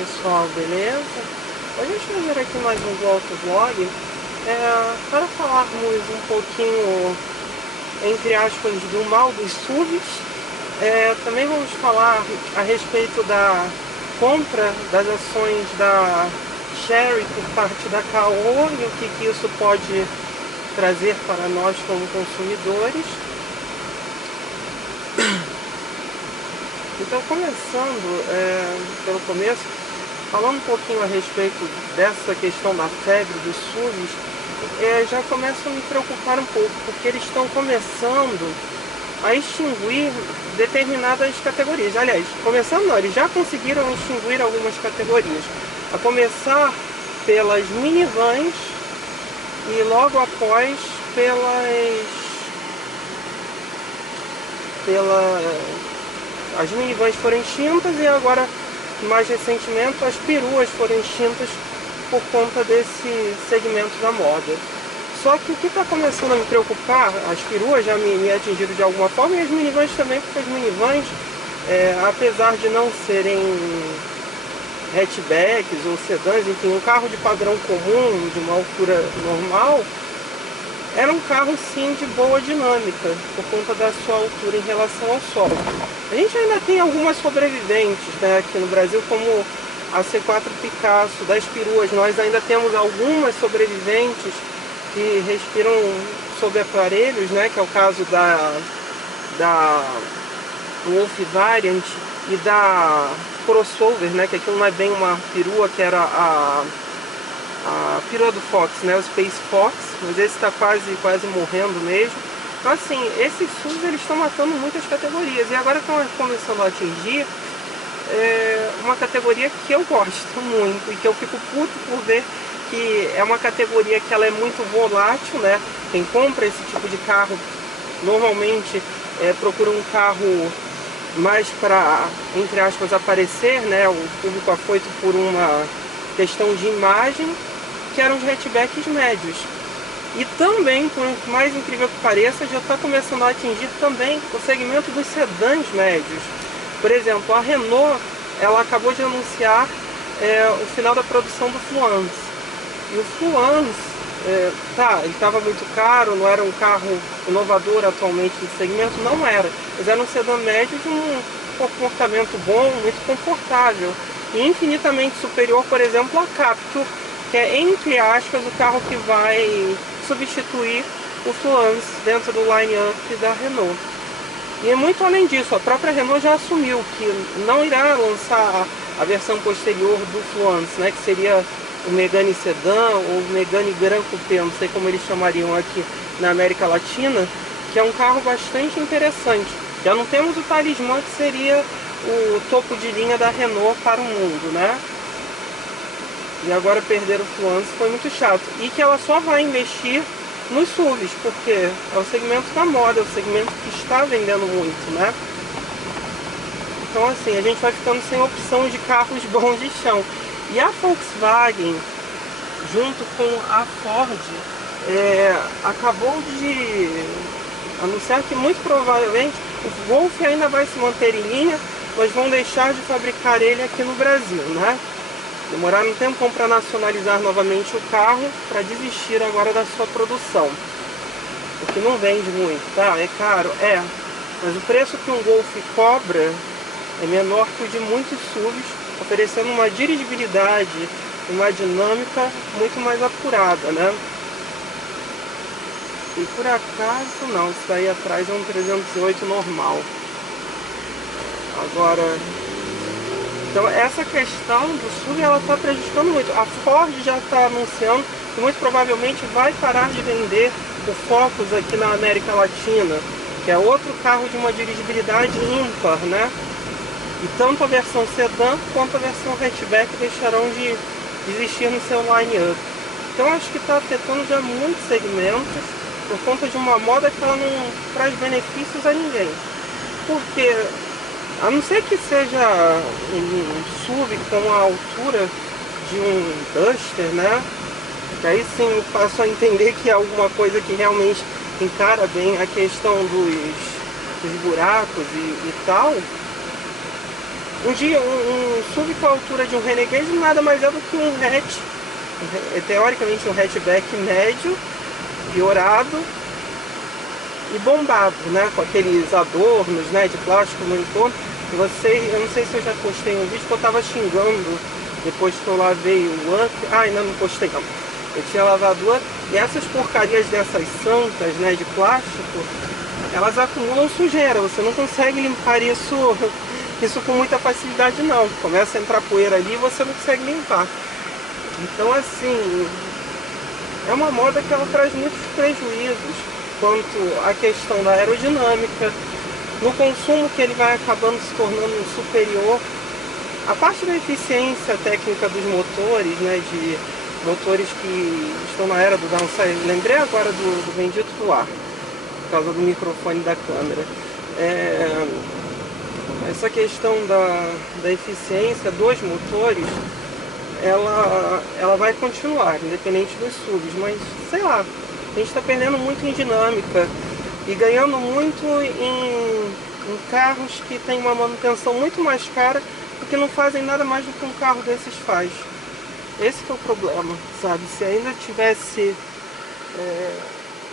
Pessoal, beleza? Hoje eu estou fazer aqui mais um autovlog para falarmos um pouquinho, entre aspas, do mal dos SUVs. Também vamos falar a respeito da compra das ações da Chery por parte da Caoa e o que isso pode trazer para nós como consumidores. Então, começando pelo começo, falando um pouquinho a respeito dessa questão da febre dos SUVs, já começa a me preocupar um pouco, porque eles estão começando a extinguir determinadas categorias. Aliás, começando não, eles já conseguiram extinguir algumas categorias, a começar pelas minivans e logo após as minivans foram extintas e agora, mais recentemente, as peruas foram extintas por conta desse segmento da moda. Só que o que está começando a me preocupar, as peruas já me atingiram de alguma forma e as minivans também, porque as minivans, apesar de não serem hatchbacks ou sedãs, enfim, um carro de padrão comum, de uma altura normal, era um carro sim de boa dinâmica, por conta da sua altura em relação ao solo. A gente ainda tem algumas sobreviventes, né, aqui no Brasil, como a C4 Picasso, das peruas. Nós ainda temos algumas sobreviventes que respiram sob aparelhos, né, que é o caso da Wolf Variant e da Crossover, né, que aquilo não é bem uma perua, que era a perua do Fox, né, o Space Fox, mas esse está quase morrendo mesmo. Então, assim, esses SUVs eles estão matando muitas categorias e agora estão começando a atingir uma categoria que eu gosto muito e que eu fico puto por ver que é uma categoria que ela é muito volátil, né? Quem compra esse tipo de carro normalmente procura um carro mais para, entre aspas, aparecer, né? O público afoito por uma questão de imagem, que eram os hatchbacks médios. E também, por mais incrível que pareça, já está começando a atingir também o segmento dos sedãs médios. Por exemplo, a Renault, ela acabou de anunciar o final da produção do Fluence. E o Fluence, ele estava muito caro, não era um carro inovador atualmente no segmento, não era. Mas era um sedã médio de um comportamento bom, muito confortável. E infinitamente superior, por exemplo, à Captur, que é, entre aspas, o carro que vai substituir o Fluence dentro do line-up da Renault. E muito além disso, a própria Renault já assumiu que não irá lançar a versão posterior do Fluence, né, que seria o Megane Sedan ou o Megane Gran Coupé, não sei como eles chamariam aqui na América Latina, que é um carro bastante interessante. Já não temos o Talismã, que seria o topo de linha da Renault para o mundo, né? E agora perder o Fluence foi muito chato. E que ela só vai investir nos SUVs, porque é o segmento da moda, é o segmento que está vendendo muito, né? Então, assim, a gente vai ficando sem opção de carros bons de chão. E a Volkswagen, junto com a Ford, acabou de anunciar que muito provavelmente o Golf ainda vai se manter em linha, mas vão deixar de fabricar ele aqui no Brasil, né? Demoraram um tempo para nacionalizar novamente o carro, para desistir agora da sua produção. O que não vende muito, tá? É caro? É. Mas o preço que um Golf cobra é menor que o de muitos SUVs, oferecendo uma dirigibilidade, uma dinâmica muito mais apurada, né? E por acaso, não, isso daí atrás é um 308 normal. Agora, então essa questão do SUV, ela está prejudicando muito. A Ford já está anunciando que muito provavelmente vai parar de vender o Focus aqui na América Latina, que é outro carro de uma dirigibilidade ímpar, né? E tanto a versão sedã quanto a versão hatchback deixarão de existir no seu line-up. Então acho que está afetando já muitos segmentos por conta de uma moda que ela não traz benefícios a ninguém. Porque, a não ser que seja um SUV com a altura de um Duster, né? Que aí sim eu passo a entender que é alguma coisa que realmente encara bem a questão dos buracos e tal. Um SUV com a altura de um Renegade nada mais é do que um hatch, teoricamente um hatchback médio, piorado e bombado, né? Com aqueles adornos, né, de plástico no entorno. Eu não sei se eu já postei um vídeo que eu tava xingando depois que eu lavei o Up. Ah, ainda não postei não. Eu tinha lavado o Up e essas porcarias dessas santas, né, de plástico, elas acumulam sujeira. Você não consegue limpar isso com muita facilidade não. Começa a entrar poeira ali e você não consegue limpar. Então assim, é uma moda que ela traz muitos prejuízos quanto à questão da aerodinâmica, no consumo, que ele vai acabando se tornando superior. A parte da eficiência técnica dos motores, né, de motores que estão na era do downside. Lembrei agora do bendito do ar, por causa do microfone da câmera. Essa questão da eficiência dos motores, ela vai continuar, independente dos SUVs, mas sei lá, a gente está perdendo muito em dinâmica e ganhando muito em carros que têm uma manutenção muito mais cara e que não fazem nada mais do que um carro desses faz. Esse que é o problema, sabe? Se ainda tivesse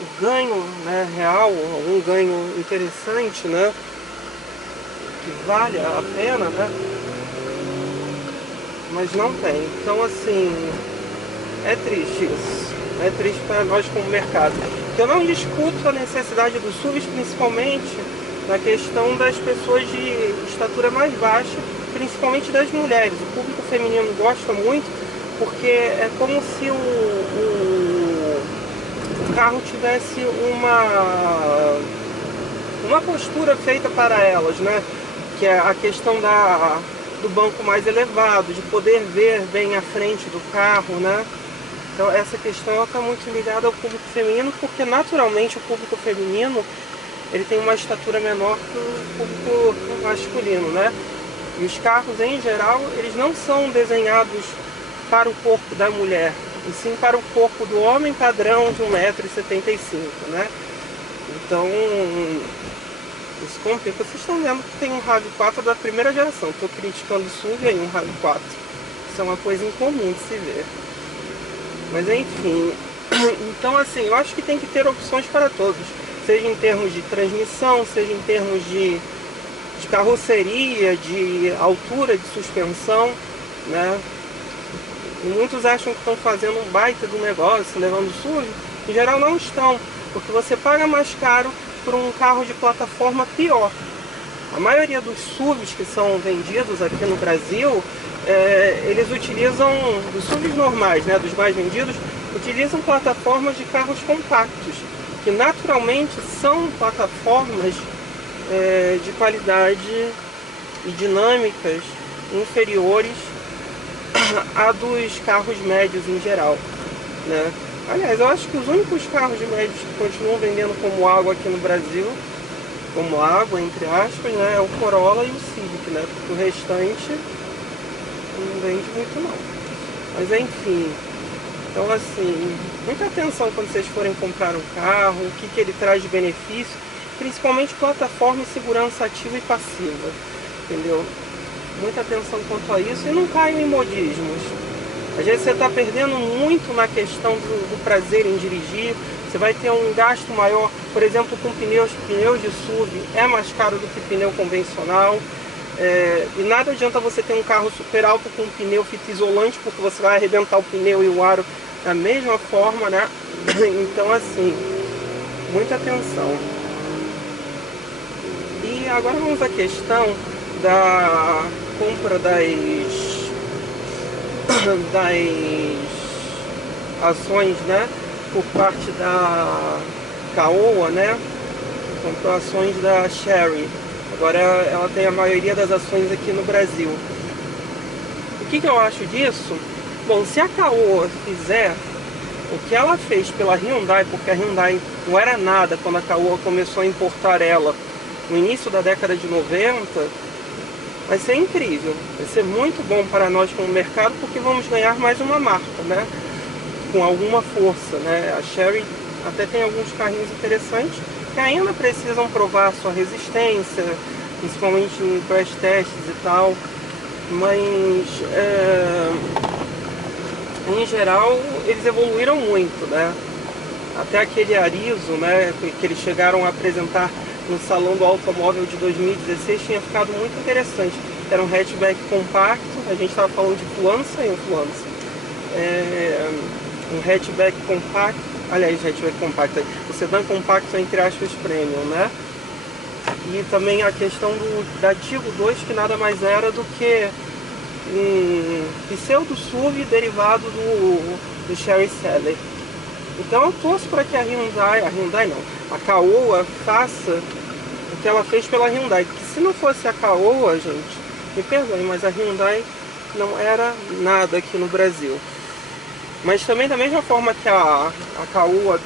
o ganho, né, real, um ganho interessante, né, que vale a pena, né, mas não tem. Então assim, é triste isso. É triste para nós como mercado. Eu não discuto a necessidade dos SUVs, principalmente na questão das pessoas de estatura mais baixa, principalmente das mulheres. O público feminino gosta muito, porque é como se o carro tivesse uma postura feita para elas, né? Que é a questão do banco mais elevado, de poder ver bem à frente do carro, né? Então essa questão está muito ligada ao público feminino, porque naturalmente o público feminino ele tem uma estatura menor que o público masculino, né? E os carros em geral, eles não são desenhados para o corpo da mulher, e sim para o corpo do homem padrão de 1,75 m, né? Então isso complica. Vocês estão vendo que tem um RAV4 da primeira geração. Estou criticando o SUV em um RAV4. Isso é uma coisa incomum de se ver. Mas enfim, então assim, eu acho que tem que ter opções para todos, seja em termos de transmissão, seja em termos de carroceria, de altura de suspensão, né? E muitos acham que estão fazendo um baita do negócio, levando SUV. Em geral não estão, porque você paga mais caro por um carro de plataforma pior. A maioria dos SUVs que são vendidos aqui no Brasil, eles utilizam, dos SUVs normais, né, dos mais vendidos, utilizam plataformas de carros compactos, que naturalmente são plataformas de qualidade e dinâmicas inferiores a dos carros médios em geral, né? Aliás, eu acho que os únicos carros médios que continuam vendendo como água aqui no Brasil, como água, entre aspas, né, é o Corolla e o Civic, né? Porque o restante não vende muito não. Mas enfim, então assim, muita atenção quando vocês forem comprar um carro, o que ele traz de benefício, principalmente plataforma e segurança ativa e passiva, entendeu? Muita atenção quanto a isso e não caiam em modismos. Às vezes você está perdendo muito na questão do prazer em dirigir, você vai ter um gasto maior, por exemplo, com pneus de SUV é mais caro do que pneu convencional, e nada adianta você ter um carro super alto com um pneu fita isolante, porque você vai arrebentar o pneu e o aro da mesma forma, né? Então assim, muita atenção. E agora vamos à questão da compra das ações, né, por parte da Caoa, né? Comprou ações da Chery. Agora ela tem a maioria das ações aqui no Brasil. O que eu acho disso? Bom, se a Caoa fizer o que ela fez pela Hyundai, porque a Hyundai não era nada quando a Caoa começou a importar ela no início da década de 90, vai ser incrível, vai ser muito bom para nós como mercado, porque vamos ganhar mais uma marca, né? Com alguma força, né? A Chery até tem alguns carrinhos interessantes que ainda precisam provar sua resistência, principalmente em crash tests e tal. mas em geral eles evoluíram muito, né? Até aquele Arizo, né, que eles chegaram a apresentar no Salão do Automóvel de 2016 tinha ficado muito interessante. Era um hatchback compacto, a gente estava falando de Fluence e Fluence. Um hatchback compacto, aliás, hatchback compacto, o sedã compacto entre aspas premium, né? E também a questão da Tigo 2, que nada mais era do que um pseudo SUV derivado do Sherry Seller. Então eu torço para que a Caoa faça o que ela fez pela Hyundai. Porque se não fosse a Caoa, gente, me perdoe, mas a Hyundai não era nada aqui no Brasil. Mas também da mesma forma que a Caoa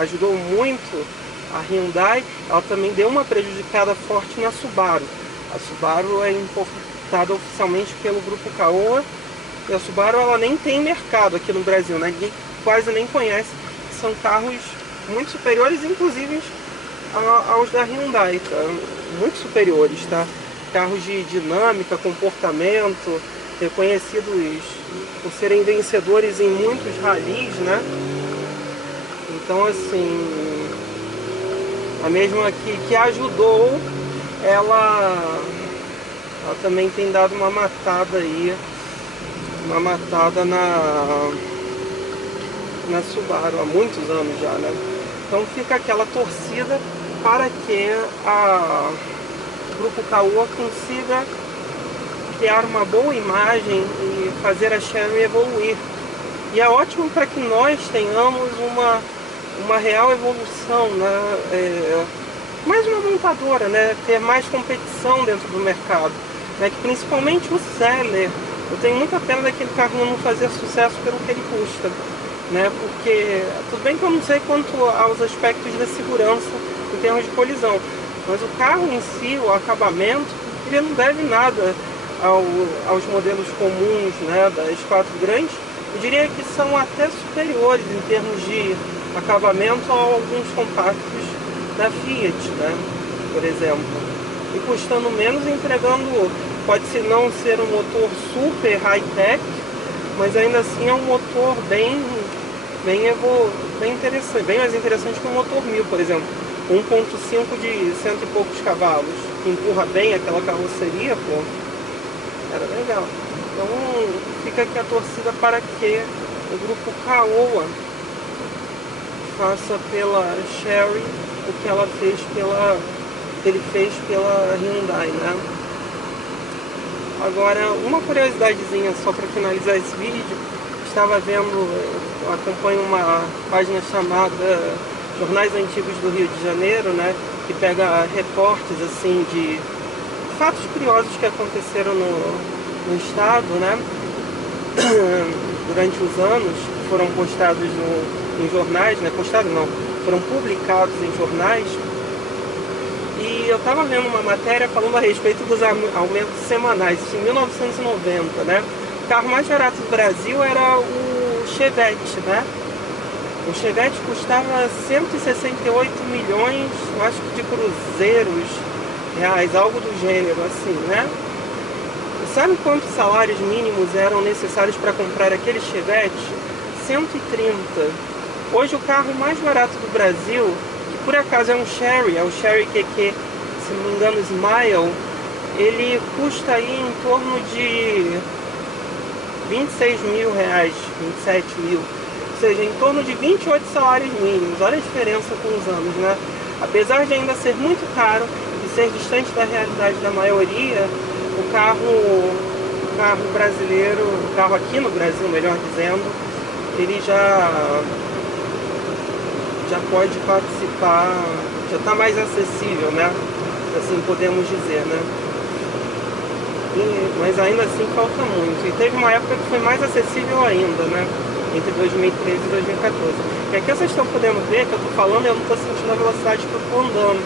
ajudou muito a Hyundai, ela também deu uma prejudicada forte na Subaru. A Subaru é importada oficialmente pelo grupo Caoa, e a Subaru ela nem tem mercado aqui no Brasil, né? Ninguém quase nem conhece. São carros muito superiores, inclusive aos da Hyundai, tá? Muito superiores, tá? Carros de dinâmica, comportamento, reconhecidos por serem vencedores em muitos ralis, né? Então, assim, a mesma que ajudou, ela também tem dado uma matada aí, uma matada na Subaru há muitos anos já, né? Então fica aquela torcida para que o grupo Caoa consiga criar uma boa imagem e fazer a Chery evoluir. E é ótimo para que nós tenhamos uma real evolução, né? Mais uma montadora, né? Ter mais competição dentro do mercado, né? Que principalmente o Seller, eu tenho muita pena daquele carro não fazer sucesso pelo que ele custa, né? Porque tudo bem que eu não sei quanto aos aspectos da segurança em termos de colisão, mas o carro em si, o acabamento, ele não deve nada aos modelos comuns, né, das quatro grandes. Eu diria que são até superiores em termos de acabamento a alguns compactos da Fiat, né, por exemplo, e custando menos, entregando, pode não ser um motor super high-tech, mas ainda assim é um motor bem interessante, bem mais interessante que o motor 1000, por exemplo, 1.5 de cento e poucos cavalos, que empurra bem aquela carroceria, pô, era legal. Então fica aqui a torcida para que o grupo Caoa faça pela Chery o que ele fez pela Hyundai, né? Agora, uma curiosidadezinha só para finalizar esse vídeo, estava vendo, eu acompanho uma página chamada Jornais Antigos do Rio de Janeiro, né, que pega recortes assim de fatos curiosos que aconteceram no estado, né, durante os anos, que foram postados em jornais, né, postados não, foram publicados em jornais. E eu estava vendo uma matéria falando a respeito dos aumentos semanais, isso em 1990, né? O carro mais barato do Brasil era o Chevette, né? O Chevette custava 168 milhões, eu acho que de cruzeiros reais, algo do gênero, assim, né? E sabe quantos salários mínimos eram necessários para comprar aquele Chevette? 130. Hoje o carro mais barato do Brasil, que por acaso é um Sherry, é o Sherry QQ, se não me engano, Smile, ele custa aí em torno de 26 mil reais, 27 mil, ou seja, em torno de 28 salários mínimos. Olha a diferença com os anos, né? Apesar de ainda ser muito caro e ser distante da realidade da maioria, o carro brasileiro, o carro aqui no Brasil, melhor dizendo, ele já pode participar, já está mais acessível, né? Assim podemos dizer, né? Mas ainda assim falta muito. E teve uma época que foi mais acessível ainda, né? Entre 2013 e 2014. E aqui vocês estão podendo ver que eu estou falando e eu não estou sentindo a velocidade que eu estou andando.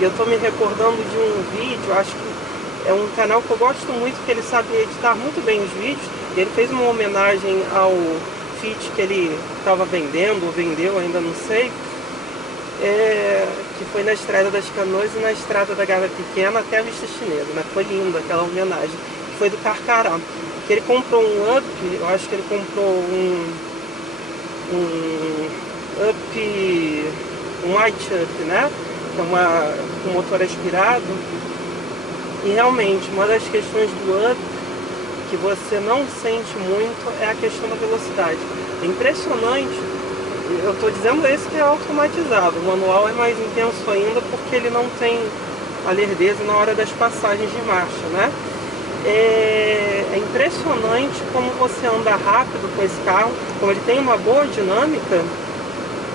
E eu estou me recordando de um vídeo, acho que é um canal que eu gosto muito, que ele sabe editar muito bem os vídeos. E ele fez uma homenagem ao Fit que ele estava vendendo, ou vendeu, ainda não sei. Que foi na Estrada das Canoas e na Estrada da Gávea Pequena até a Vista Chinesa, né? Foi linda aquela homenagem. foi do Carcará, que ele comprou um Up, eu acho que ele comprou um White Up, né? Que é um motor aspirado. E realmente, uma das questões do Up que você não sente muito é a questão da velocidade. É impressionante, eu estou dizendo esse que é automatizado, o manual é mais intenso ainda porque ele não tem a lerdeza na hora das passagens de marcha, né? É impressionante como você anda rápido com esse carro, como ele tem uma boa dinâmica,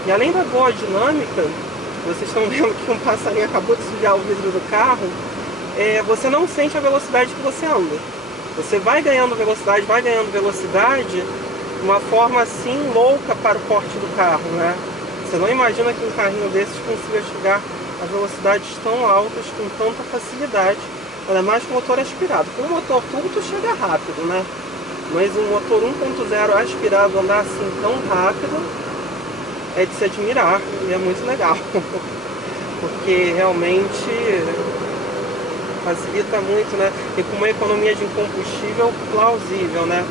e além da boa dinâmica, vocês estão vendo que um passarinho acabou de sujar o vidro do carro, você não sente a velocidade que você anda. Você vai ganhando velocidade, de uma forma assim louca para o porte do carro, né? Você não imagina que um carrinho desses consiga chegar a velocidades tão altas com tanta facilidade, ainda mais com motor aspirado. Com o motor turbo chega rápido, né? Mas um motor 1.0 aspirado andar assim tão rápido é de se admirar e é muito legal, porque realmente facilita muito, né? E com uma economia de combustível plausível, né?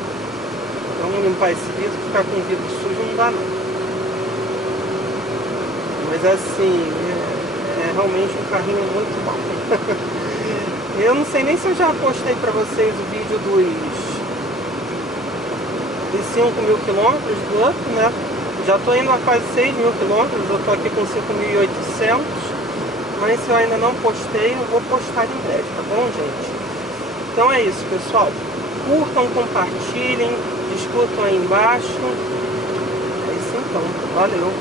Vamos limpar esse vidro, ficar com o vidro sujo não dá não. Mas assim, é realmente um carrinho muito bom. Eu não sei nem se eu já postei pra vocês o vídeo dos 5.000 quilômetros do Up, né? Já tô indo a quase 6.000 quilômetros, eu tô aqui com 5.800. Mas se eu ainda não postei, eu vou postar em breve, tá bom, gente? Então é isso, pessoal. Curtam, compartilhem, discutam aí embaixo. É isso então. Valeu!